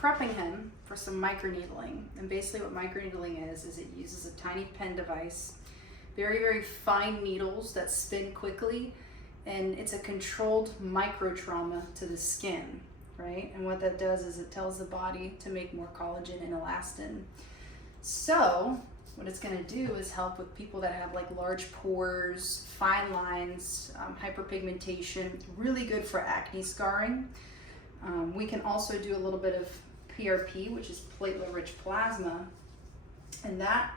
prepping him for some microneedling. And basically what microneedling is it uses a tiny pen device, very, very fine needles that spin quickly, and it's a controlled micro trauma to the skin, right? And what that does is it tells the body to make more collagen and elastin. So what it's gonna do is help with people that have like large pores, fine lines, hyperpigmentation, really good for acne scarring. We can also do a little bit of PRP, which is platelet-rich plasma, and that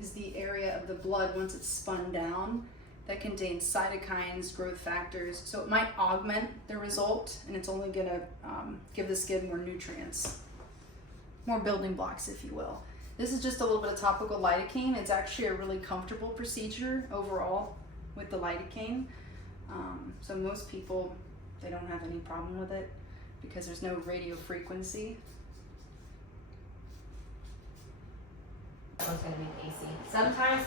is the area of the blood once it's spun down that contains cytokines, growth factors. So it might augment the result, and it's only gonna give the skin more nutrients, more building blocks, if you will. This is just a little bit of topical lidocaine. It's actually a really comfortable procedure overall with the lidocaine. So most people, they don't have any problem with it because there's no radio frequency. It's going to be AC. Sometimes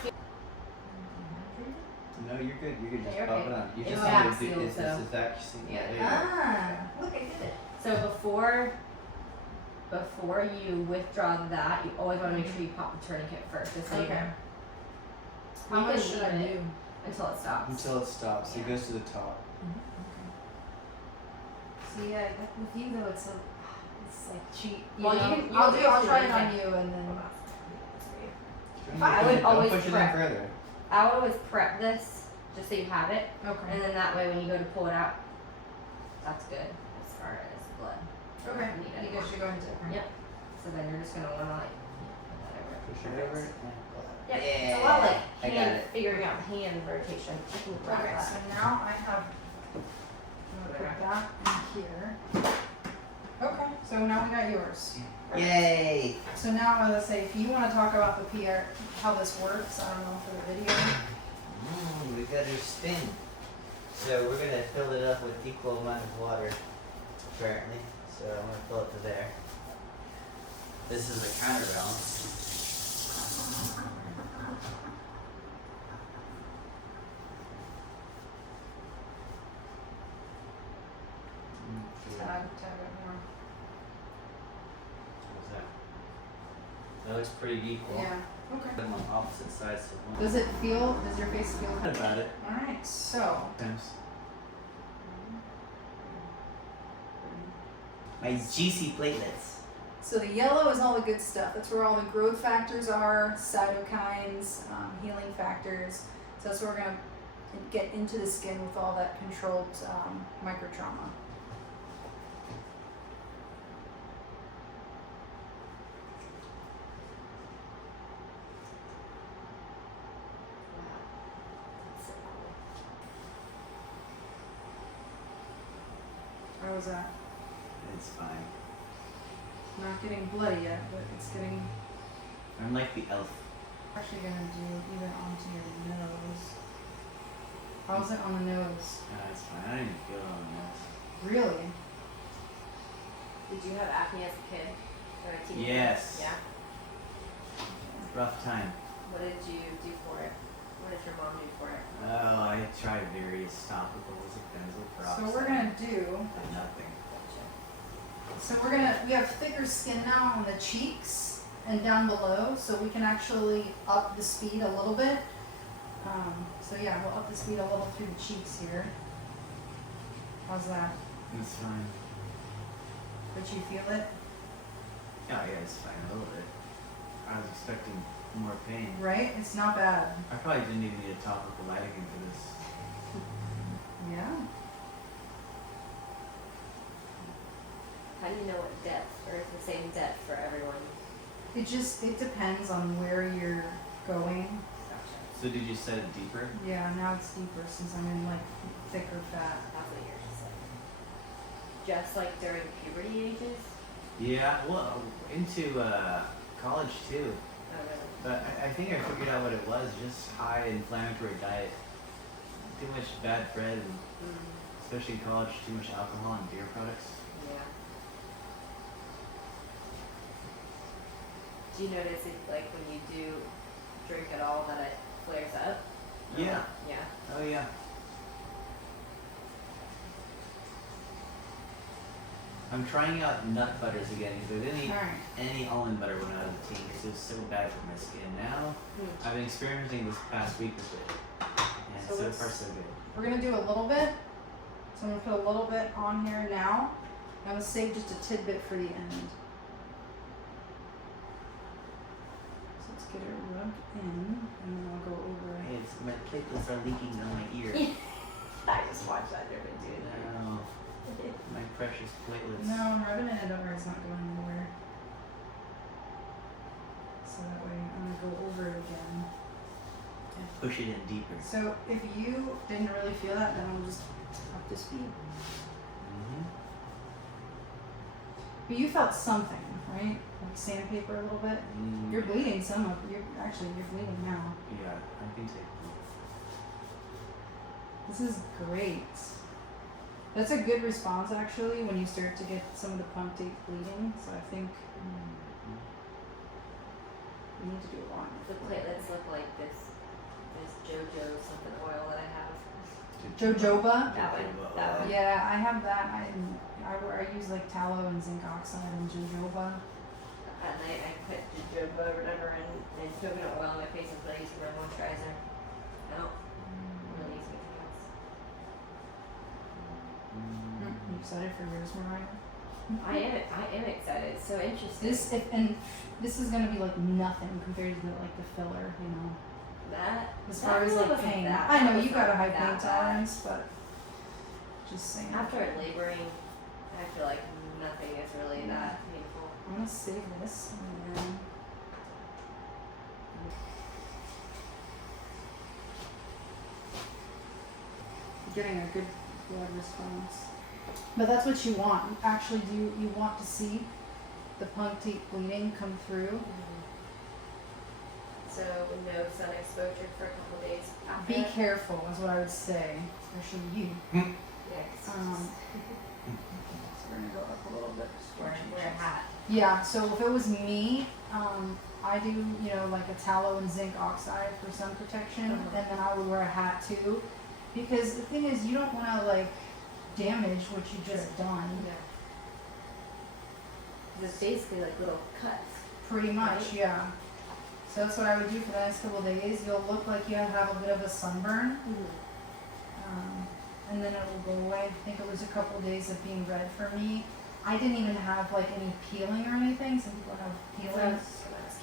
No, you're good. You can just Okay, pop okay. it on. You It's just wax need to do seal, this. so- This is vacuum. Yeah. There you go. Ah, look, I did it. So before you withdraw that, you always want to make sure you pop the tourniquet first, just so you know. How You much can should I leave it do? until it stops. Until it stops. It Yeah. goes to the top. See, yeah, with you though, it's like cheap. Well, you know? can- you I'll can I'll do try it on anything. you and then. I would Don't always push it in prep. further. I would always prep this just so you have it, Okay. and then that way when you go to pull it out, that's good as far as blood. Okay. You need it. You guys should go into it. Yep. So then you're just gonna wanna like put that over. Push it over. Yep. Yeah. It's a lot like I got hand it. figuring out hand rotation. I can grab Okay, that. so now I have, I'm gonna put that in here. Okay, so now we got yours. Yay! So now let's say if you wanna talk about the PR, how this works, I don't know, for the video. We got her spin. So we're gonna fill it up with equal amount of water, apparently. So I'm gonna fill it to there. This is a counterbalance. Tab it more. What's that? That looks pretty equal. Yeah, okay. Put them on opposite sides. So one. Does your face feel What about it? Alright, so. Times. My juicy platelets. So the yellow is all the good stuff. That's where all the growth factors are, cytokines, healing factors. So that's where we're gonna get into the skin with all that controlled microtrauma. How was that? It's fine. Not getting bloody yet, but it's getting. I'm like the elf. Actually gonna do even onto your nose. How's it on the nose? It's fine. I didn't feel it on the nose. Really? Did you have acne as a kid? Or a teenager? Yes. Yeah. Rough time. What did you do for it? What did your mom do for it? Oh, I tried various topicals of benzoyl peroxide. So we're gonna do. Nothing. So we have thicker skin now on the cheeks and down below, so we can actually up the speed a little bit. So yeah, we'll up the speed a little through the cheeks here. How's that? It's fine. But you feel it? Oh yeah, it's fine a little bit. I was expecting more pain. Right? It's not bad. I probably didn't even need a topical lidocaine for this. Yeah. How do you know what depth, or is the same depth for everyone? It depends on where you're going. So did you set it deeper? Yeah, now it's deeper since I'm in like thicker fat. That's what yours is like. Just like during puberty ages? Yeah, well, into college too. Oh, really? But I think I figured out what it was, just high inflammatory diet. Too much bad bread, and especially in college, too much alcohol and beer products. Yeah. Do you notice if, like, when you do drink at all, that it flares up? Yeah. Yeah. Oh yeah. I'm trying out nut butters again because Alright. any almond butter went out of the team because it was so bad for my skin. Now Hmm. I've been experimenting this past week with it, and So so let's- far so good. We're gonna do a little bit. So I'm gonna put a little bit on here now. I'm gonna save just a tidbit for the end. So let's get it rubbed in, and then I'll go over it. Hey, my platelets are leaking down my ear. I just watched that different dude. No, my precious platelets. No, I'm rubbing it over. It's not going anywhere. So that way I'm gonna go over it again. And push it in deeper. So if you didn't really feel that, then I'll just up to speed. Mm-hmm. But you felt something, right? Like sandpaper a little bit. You're bleeding some of. You're bleeding now. Yeah, I can take. This is great. That's a good response actually when you start to get some of the punctate bleeding. So I think we need to do a lot. The platelets look like this JoJo something oil that I have. Jojoba. That one. Yeah, I have that. I use like tallow and zinc oxide and jojoba. And I put jojoba or whatever and coconut oil on my face until I use my moisturizer. No, I'm really using anything else. You excited for yours, Mariah? I am excited. It's so interesting. This is gonna be like nothing compared to the filler, you know. That As that far as really like wasn't pain. that- I know that you got a high wasn't pain that bad. tolerance, but just saying. After laboring, I feel like nothing is really that painful. I'm gonna save this and then getting a good blood response. But that's what you want. Actually, you want to see the punctate bleeding come through. So no sun exposure for a couple days after. Be careful is what I would say, especially you. Yes. So we're gonna go up a little bit. Wear a hat. Yeah, so if it was me, I do, like a tallow and zinc oxide for sun protection, Uh-huh. and then I would wear a hat too. Because the thing is, you don't want to like damage what you just done. Yeah. 'Cause it's basically like little cuts. Pretty much, Right. yeah. So that's what I would do for the next couple of days. You'll look like you have a bit of a sunburn, and then it will go away. I think it was a couple of days of being red for me. I didn't even have like any peeling or anything. Some people have peeling.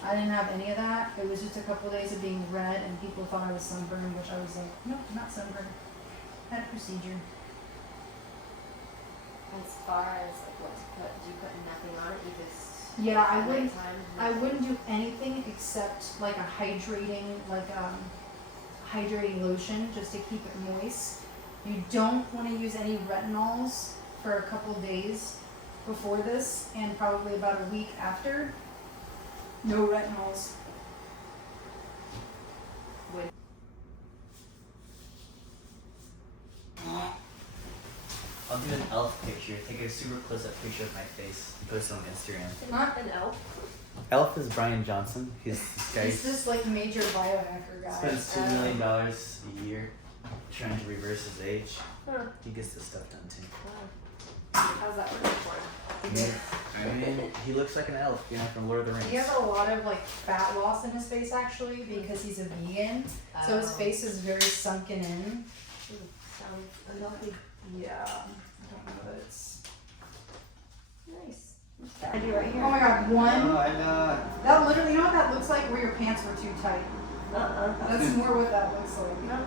I didn't have any of that. It was just a couple of days of being red, and people thought I was sunburned, which I was like, nope, not sunburned. Had a procedure. As far as like what to put, do you put nothing on it? You just Yeah, I at wouldn't. nighttime, I nothing? wouldn't do anything except like a hydrating lotion just to keep it moist. You don't want to use any retinols for a couple of days before this, and probably about a week after. No retinols. I'll do an elf picture. Take a super close-up picture of my face. And post it on Instagram. Not an elf. Elf is Brian Johnson. He's this guy. He's this like major biohacker guy. Spends $2 million a year trying to reverse his age. Huh. He gets this stuff done too. How's that working for him? I mean, he looks like an elf, from Lord of the Rings. He has a lot of like fat loss in his face actually because he's a vegan. So his face is very sunken in. Sounds unhealthy. Yeah. I don't know that it's. Nice. I do right Oh here. my god, one. I know. That literally, you know what that looks like? Where your pants were too tight. That's more what that looks like.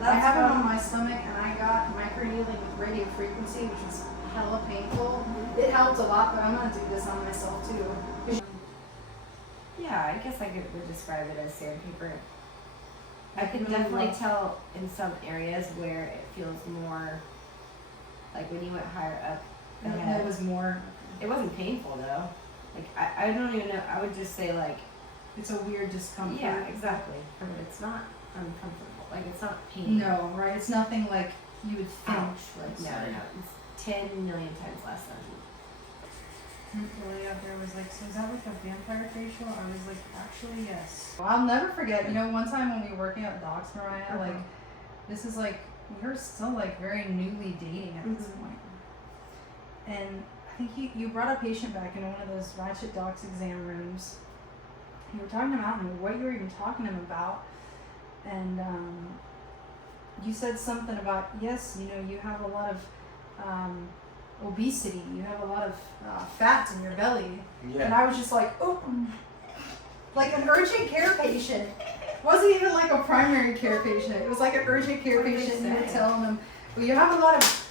I have it on my stomach and I got microneedling with radio frequency, which was hella painful. It helped a lot, but I'm gonna do this on myself too. Yeah, I guess I would describe it as sandpaper. I can definitely tell in some areas where it feels more like when you went higher up the And head. it was more. It wasn't painful though. Like I don't even know. I would just say like It's a weird discomfort. yeah, exactly. But it's not uncomfortable. Like it's not painful. No, right? It's nothing like you would think. Ouch. Like no. It's 10 million times less than. Lily out there was like, so is that like a vampire facial? I was like, actually, yes. I'll never forget, one time when we were working at Docs, Mariah, like, this is like, we were still like very newly dating at this point. And think you brought a patient back in one of those Ratchet Docs exam rooms. You were talking to him, I don't know what you were even talking to him about, and you said something about, yes, you know, you have a lot of obesity, you have a lot of fat in your belly, and I was just like, oh, like an urgent care patient. It wasn't even like a primary care patient. It was like an urgent care What did patient. they And you were say? telling them, well, you have a lot of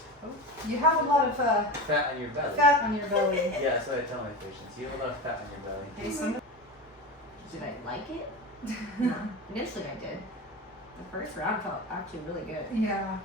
Fat on your belly. fat on your belly. Yeah, that's what I tell my patients. You have a lot of fat on your belly. Okay, some- Did I like it? No. Initially I did. The first round felt actually really good. yeah.